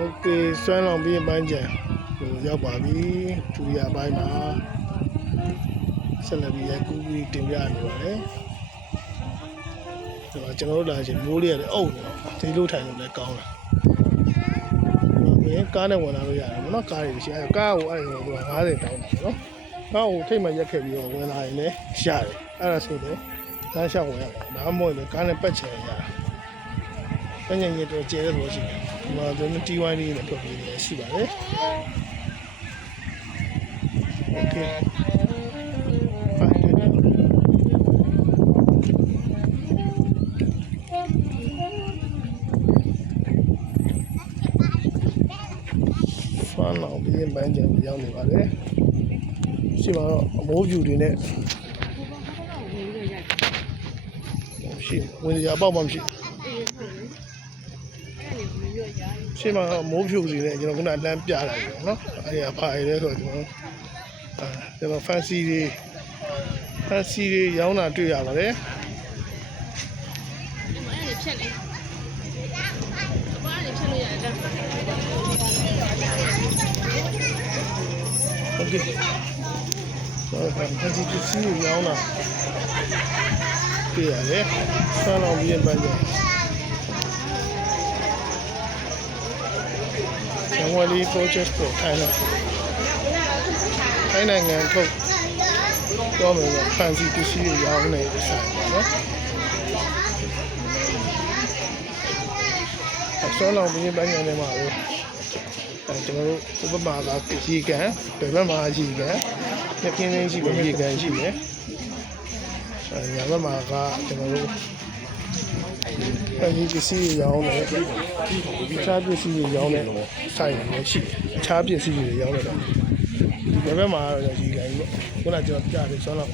Ok, xoay lòng biên bán chè giao quả bí chủ nhà bài mà sẽ là vì cú đi tìm ra nữa đấy rồi cho nó là chỉ mua liền để ổn thì lưu thành lại còn là mấy cá này ngoài nào bây giờ nó cá thì chỉ cá của anh rồi cá thì đâu nó cá của thấy mà giá khởi biểu ngoài này này xa đấy là số đấy nó xa ngoài đó mỗi cái cá này bắt chè nhà cái nhà nhiệt chế được rồi mà tôi nó đi ngoài đi là có gì để xí vào đấy ok phan nào bây giờ bán chè giao này vào đấy xí vào bố chủ đi này xí bây giờ bao nhiêuရှင်းမှာမိုးဖြူစီနဲ့ကျွန်တော်ခုနလမ်းပြလိုက်ပြီเนาะအဲ့ဒါဘာလဲဆိုတော့ကျွန်တော် fancy တွေရောင်းတာတွေ့ရပါတယ်အဲ့ဒါဖြတ်လေဘာလဲဖြတ်လို့ရတယ်โอเคဆိုတော့ fancy ပစ္စည်းတွေရောင်းတာတွေ့ရတယ်ဆန်းအောင်ပြင်ပန်းကြWali project ကိုထိုင်နိုင်ငံထုတ်တော့မယ်ဖန်စီပစ္စည်းတွေရောင်းနေဆိုင်ပါနော်အစောလောင်ပြင်းပန်းနေတယ်မှာပဲကျွန်တော်တို့ဥပမာကရေကန်ဘယ်ဘက်မှာရေကန်ညကင်းရင်းရှိပြီးရေကန်ရှိတယ်ညာဘက်မှာကကျွန်တော်တို့အဲဒီပစ္စည်းရောင်းနေဒီချားပစ္စည်းရောင်းနေဆိုင်နေရှိချားပစ္စည်းတွေရောင်းနေတော့ဒီဘက်မှာတော့ရေကန်ကြီးပေါ့ခုနကျွန်တော်ကြားတယ်ဆောင်းတော့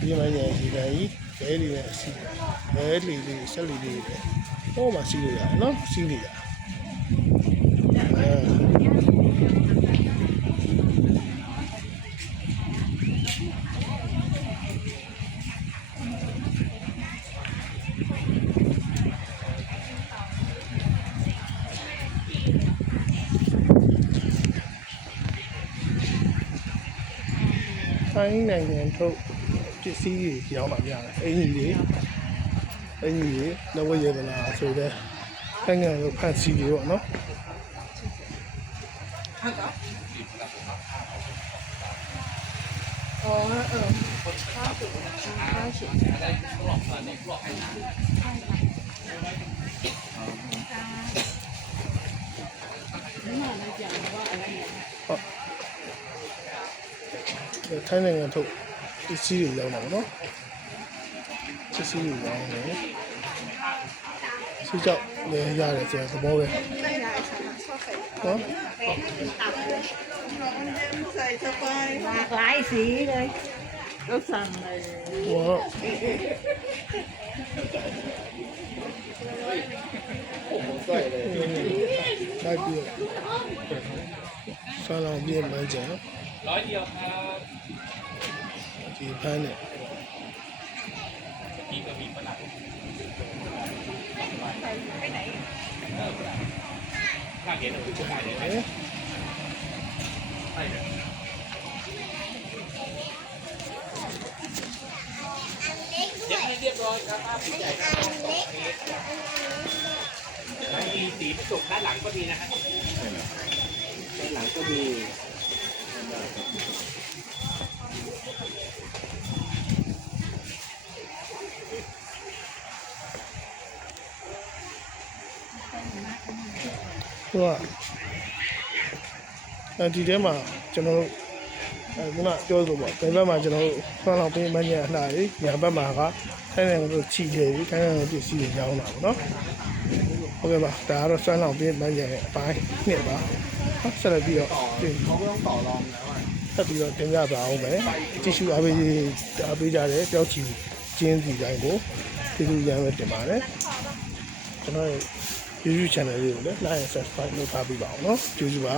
ဒီမှာရေကန်ကြီးဘဲလေးနဲ့စီဘဲလေးဆက်လေးတွေဟောမှာစီးလို့ရတယ်နော်စီးနေတာထိုင်းနိုင်ငံထုတ်ပစ္စည်းတွေရောင်းလာကြတယ်အင်ကြီးတွေလက်ဝဲရတနာဆိုတဲ့နိုင်ငံကိုဖန်စီတွေပေါ့နော်ထိုင်းနိုင်ငံထုတ်ပစ္စည်းတွေရောင်းတာပေါ့နော်ပစ္စည်းတွေရောင်းတယ်စီကြောက်လည်းရတယ်ဆိုတော့သဘောပဲနော်lái xí đây nó sần này wow đại biểu sao lòng biên bán chè nói điều thì bán nàyสีสุกด้านหลังก็มีนะฮะด้านหลังก็มีว่าဒီထဲမှာကျွန်တော်တို့ခုနပြောဆိုပေါ့ဒီဘက်မှာကျွန်တော်တို့ဆွမ်းလောင်ပေးမှညအလှကြီးညာဘက်မှာကထိုင်းနိုင်ငံတို့ချီတယ်ပြီးထိုင်းနိုင်ငံပစ္စည်းတွေရောင်းတာပေါ့နော်ဟုတ်ကဲ့ပါဒါကတော့ဆွမ်းလောင်ပေးမှညရဲ့အပိုင်းနှစ်ပါဆက်လက်ပြီးတော့ဆက်ပြီးတော့တင်ပြပါအောင်ပဲကြည့်ရှုအားပေးကြတဲ့ကြောက်ချီကျင်းစီတိုင်းကိုကျေးဇူးရမ်းပဲတင်ပါတယ်ကျွန်တော်ရဲ့ YouTube channel လေးကိုလည်း like and subscribe လုပ်ထားပေးပါအောင်နော်ကျေးဇူးပါ